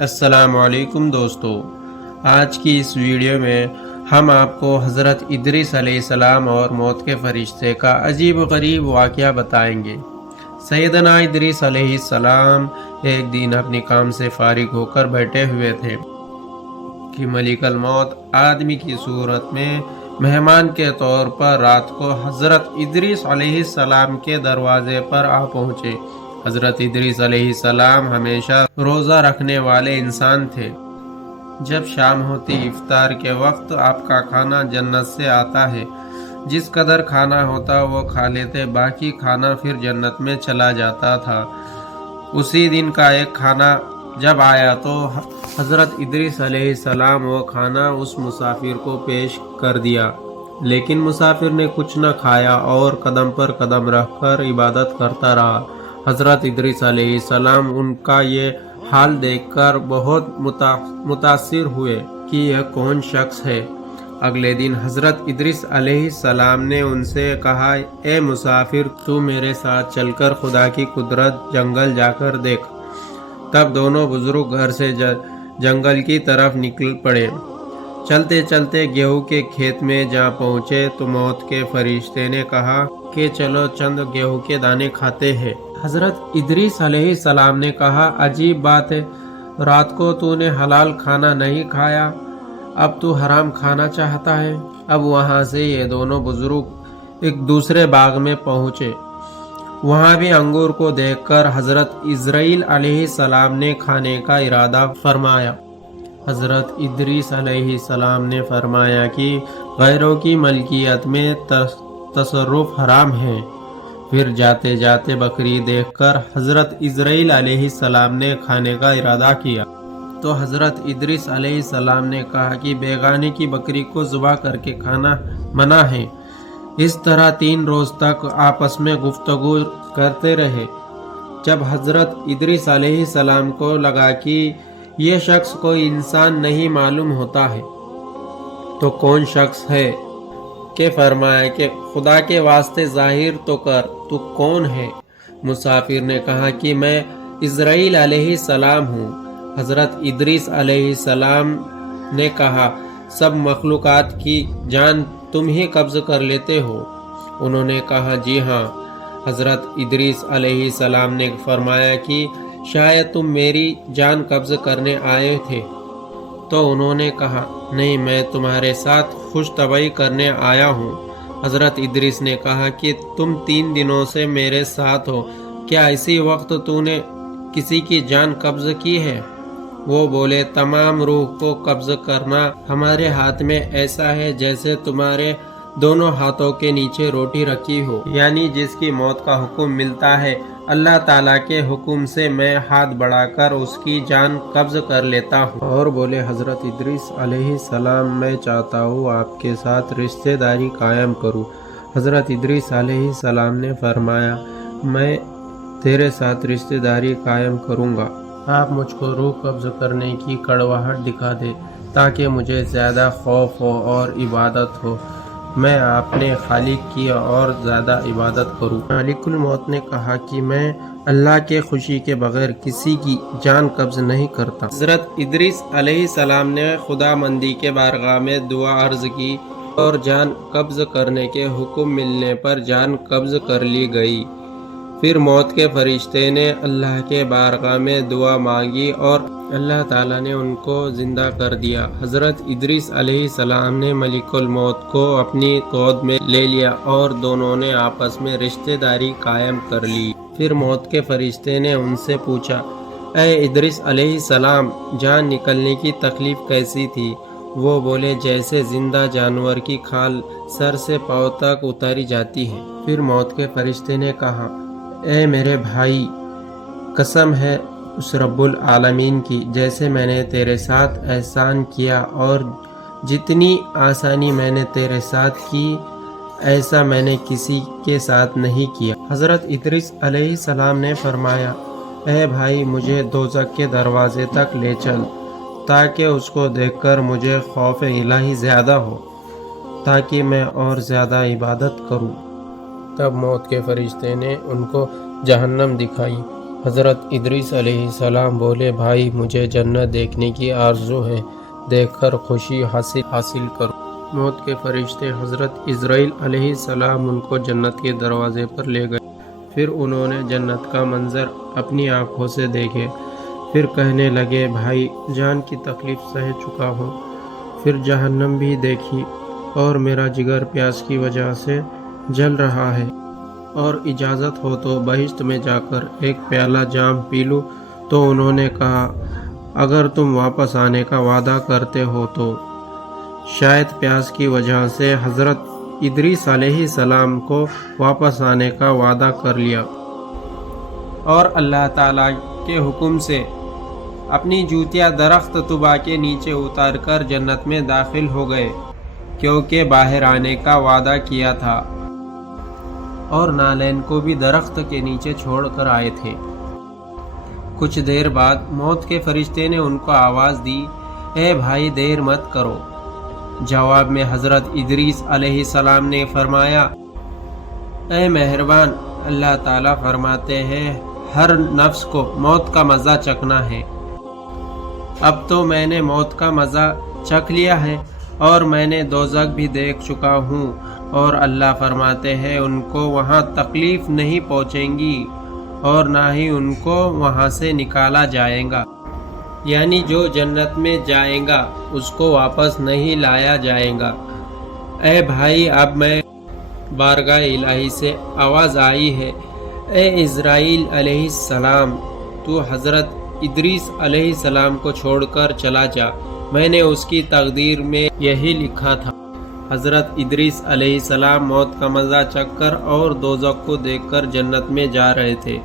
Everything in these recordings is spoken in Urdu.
السلام علیکم دوستو، آج کی اس ویڈیو میں ہم آپ کو حضرت ادریس علیہ السلام اور موت کے فرشتے کا عجیب و غریب واقعہ بتائیں گے۔ سیدنا ادریس علیہ السلام ایک دن اپنے کام سے فارغ ہو کر بیٹھے ہوئے تھے کہ ملک الموت آدمی کی صورت میں مہمان کے طور پر رات کو حضرت ادریس علیہ السلام کے دروازے پر آ پہنچے۔ حضرت ادریس علیہ السلام ہمیشہ روزہ رکھنے والے انسان تھے۔ جب شام ہوتی افطار کے وقت آپ کا کھانا جنت سے آتا ہے، جس قدر کھانا ہوتا وہ کھا لیتے، باقی کھانا پھر جنت میں چلا جاتا تھا۔ اسی دن کا ایک کھانا جب آیا تو حضرت ادریس علیہ السلام وہ کھانا اس مسافر کو پیش کر دیا، لیکن مسافر نے کچھ نہ کھایا اور قدم پر قدم رکھ کر عبادت کرتا رہا۔ حضرت ادریس علیہ السلام ان کا یہ حال دیکھ کر بہت متاثر ہوئے کہ یہ کون شخص ہے۔ اگلے دن حضرت ادریس علیہ السلام نے ان سے کہا، اے مسافر، تو میرے ساتھ چل کر خدا کی قدرت جنگل جا کر دیکھ۔ تب دونوں بزرگ گھر سے جنگل کی طرف نکل پڑے۔ چلتے چلتے گیہوں کے کھیت میں جا پہنچے تو موت کے فرشتے نے کہا کہ چلو چند گیہوں کے دانے کھاتے ہیں۔ حضرت ادریس علیہ السلام نے کہا، عجیب بات ہے، رات کو تو نے حلال کھانا نہیں کھایا، اب تو حرام کھانا چاہتا ہے۔ اب وہاں سے یہ دونوں بزرگ ایک دوسرے باغ میں پہنچے۔ وہاں بھی انگور کو دیکھ کر حضرت اسرائیل علیہ السلام نے کھانے کا ارادہ فرمایا۔ حضرت ادریس علیہ السلام نے فرمایا کہ غیروں کی ملکیت میں تصرف حرام ہے۔ پھر جاتے جاتے بکری دیکھ کر حضرت اسرائیل علیہ السلام نے کھانے کا ارادہ کیا تو حضرت ادریس علیہ السلام نے کہا کہ بیگانے کی بکری کو ذبح کر کے کھانا منع ہے۔ اس طرح 3 روز تک آپس میں گفتگو کرتے رہے۔ جب حضرت ادریس علیہ السلام کو لگا کہ یہ شخص کوئی انسان نہیں معلوم ہوتا ہے تو کون شخص ہے، کہ فرمایا کہ خدا کے واسطے ظاہر تو کر، تو کون ہے؟ مسافر نے کہا کہ میں اسرائیل علیہ السلام ہوں۔ حضرت ادریس علیہ السلام نے کہا، سب مخلوقات کی جان تم ہی قبض کر لیتے ہو؟ انہوں نے کہا، جی ہاں۔ حضرت ادریس علیہ السلام نے فرمایا کہ شاید تم میری جان قبض کرنے آئے تھے؟ تو انہوں نے کہا، نہیں، میں تمہارے ساتھ خوش طبعی کرنے آیا ہوں۔ حضرت ادریس نے کہا کہ تم 3 دنوں سے میرے ساتھ ہو، کیا اسی وقت تو نے کسی کی جان قبض کی ہے؟ وہ بولے، تمام روح کو قبض کرنا ہمارے ہاتھ میں ایسا ہے جیسے تمہارے دونوں ہاتھوں کے نیچے روٹی رکھی ہو، یعنی جس کی موت کا حکم ملتا ہے اللہ تعالیٰ کے حکم سے میں ہاتھ بڑھا کر اس کی جان قبض کر لیتا ہوں۔ اور بولے حضرت ادریس علیہ السلام، میں چاہتا ہوں آپ کے ساتھ رشتہ داری قائم کروں۔ حضرت ادریس علیہ السلام نے فرمایا، میں تیرے ساتھ رشتہ داری قائم کروں گا، آپ مجھ کو روح قبض کرنے کی کڑواہٹ دکھا دے تاکہ مجھے زیادہ خوف ہو اور عبادت ہو، میں اپنے خالق کی اور زیادہ عبادت کروں۔ ملک الموت نے کہا کہ میں اللہ کے خوشی کے بغیر کسی کی جان قبض نہیں کرتا۔ حضرت ادریس علیہ السلام نے خدا مندی کے بارگاہ میں دعا عرض کی اور جان قبض کرنے کے حکم ملنے پر جان قبض کر لی گئی۔ پھر موت کے فرشتے نے اللہ کے بارگاہ میں دعا مانگی اور اللہ تعالیٰ نے ان کو زندہ کر دیا۔ حضرت ادریس علیہ السلام نے ملک الموت کو اپنی گود میں لے لیا اور دونوں نے آپس میں رشتہ داری قائم کر لی۔ پھر موت کے فرشتے نے ان سے پوچھا، اے ادریس علیہ السلام، جان نکلنے کی تکلیف کیسی تھی؟ وہ بولے، جیسے زندہ جانور کی کھال سر سے پاؤں تک اتاری جاتی ہے۔ پھر موت کے فرشتے نے کہا، اے میرے بھائی، قسم ہے اس رب العالمین کی، جیسے میں نے تیرے ساتھ احسان کیا اور جتنی آسانی میں نے تیرے ساتھ کی، ایسا میں نے کسی کے ساتھ نہیں کیا۔ حضرت ادریس علیہ السلام نے فرمایا، اے بھائی، مجھے دوزخ کے دروازے تک لے چل تاکہ اس کو دیکھ کر مجھے خوف الہی زیادہ ہو، تاکہ میں اور زیادہ عبادت کروں۔ تب موت کے فرشتے نے ان کو جہنم دکھائی حضرت ادریس علیہ السلام بولے بھائی مجھے جنت دیکھنے کی آرزو ہے، دیکھ کر خوشی حاصل کرو۔ موت کے فرشتے حضرت اسرائیل علیہ السلام ان کو جنت کے دروازے پر لے گئے۔ پھر انہوں نے جنت کا منظر اپنی آنکھوں سے دیکھے، پھر کہنے لگے بھائی جان کی تکلیف سہ چکا ہوں۔ پھر جہنم بھی دیکھی اور میرا جگر پیاس کی وجہ سے جل رہا ہے، اور اجازت ہو تو بہشت میں جا کر ایک پیالہ جام پی لوں۔ تو انہوں نے کہا اگر تم واپس آنے کا وعدہ کرتے ہو تو۔ شاید پیاس کی وجہ سے حضرت ادریس علیہ السلام کو واپس آنے کا وعدہ کر لیا، اور اللہ تعالیٰ کے حکم سے اپنی جوتیاں درخت طوبا کے نیچے اتار کر جنت میں داخل ہو گئے، کیونکہ باہر آنے کا وعدہ کیا تھا، اور نالین کو بھی درخت کے نیچے چھوڑ کر آئے تھے۔ کچھ دیر بعد موت کے فرشتے نے ان کو آواز دی، اے بھائی دیر مت کرو۔ جواب میں حضرت ادریس علیہ السلام نے فرمایا، اے مہربان، اللہ تعالیٰ فرماتے ہیں ہر نفس کو موت کا مزہ چکھنا ہے۔ اب تو میں نے موت کا مزہ چکھ لیا ہے، اور میں نے دوزخ بھی دیکھ چکا ہوں، اور اللہ فرماتے ہیں ان کو وہاں تکلیف نہیں پہنچیں گی، اور نہ ہی ان کو وہاں سے نکالا جائے گا، یعنی جو جنت میں جائے گا اس کو واپس نہیں لایا جائے گا۔ اے بھائی اب میں بارگاہ الہی سے آواز آئی ہے، اے اسرائیل علیہ السلام تو حضرت ادریس علیہ السلام کو چھوڑ کر چلا جا، میں نے اس کی تقدیر میں یہی لکھا تھا۔ حضرت ادریس علیہ السلام موت کا مزہ چکھ کر اور دوزخ کو دیکھ کر جنت میں جا رہے تھے۔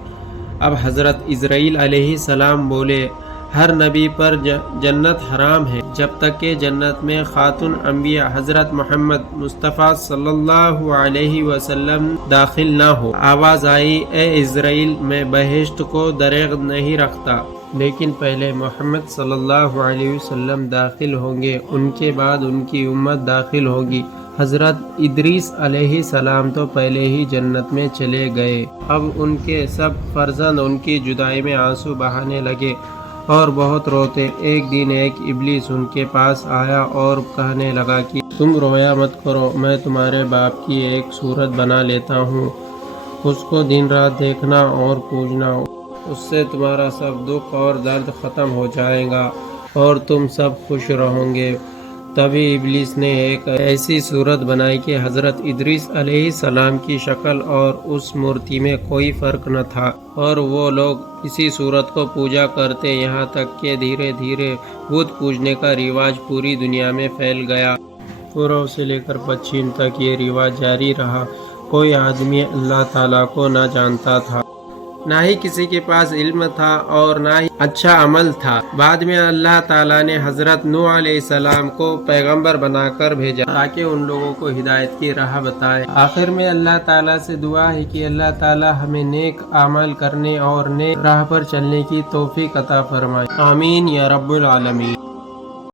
اب حضرت اسرائیل علیہ السلام بولے ہر نبی پر جنت حرام ہے جب تک کہ جنت میں خاتون انبیاء حضرت محمد مصطفیٰ صلی اللہ علیہ وسلم داخل نہ ہو۔ آواز آئی، اے اسرائیل میں بہشت کو دریغ نہیں رکھتا، لیکن پہلے محمد صلی اللہ علیہ وسلم داخل ہوں گے، ان کے بعد ان کی امت داخل ہوگی۔ حضرت ادریس علیہ السلام تو پہلے ہی جنت میں چلے گئے۔ اب ان کے سب فرزند ان کی جدائی میں آنسو بہانے لگے اور بہت روتے۔ ایک دن ایک ابلیس ان کے پاس آیا اور کہنے لگا کہ تم رویا مت کرو، میں تمہارے باپ کی ایک صورت بنا لیتا ہوں، اس کو دن رات دیکھنا اور پوجنا، اس سے تمہارا سب دکھ اور درد ختم ہو جائے گا اور تم سب خوش رہو گے۔ تبھی ابلیس نے ایک ایسی صورت بنائی کہ حضرت ادریس علیہ السلام کی شکل اور اس مورتی میں کوئی فرق نہ تھا، اور وہ لوگ اسی صورت کو پوجا کرتے، یہاں تک کہ دھیرے دھیرے بت پوجنے کا رواج پوری دنیا میں پھیل گیا۔ پورب سے لے کر پچھم تک یہ رواج جاری رہا۔ کوئی آدمی اللہ تعالیٰ کو نہ جانتا تھا، نہ ہی کسی کے پاس علم تھا اور نہ ہی اچھا عمل تھا۔ بعد میں اللہ تعالیٰ نے حضرت نوح علیہ السلام کو پیغمبر بنا کر بھیجا تاکہ ان لوگوں کو ہدایت کی راہ بتائے۔ آخر میں اللہ تعالیٰ سے دعا ہے کہ اللہ تعالیٰ ہمیں نیک اعمال کرنے اور نیک راہ پر چلنے کی توفیق عطا فرمائے، آمین یا رب العالمین۔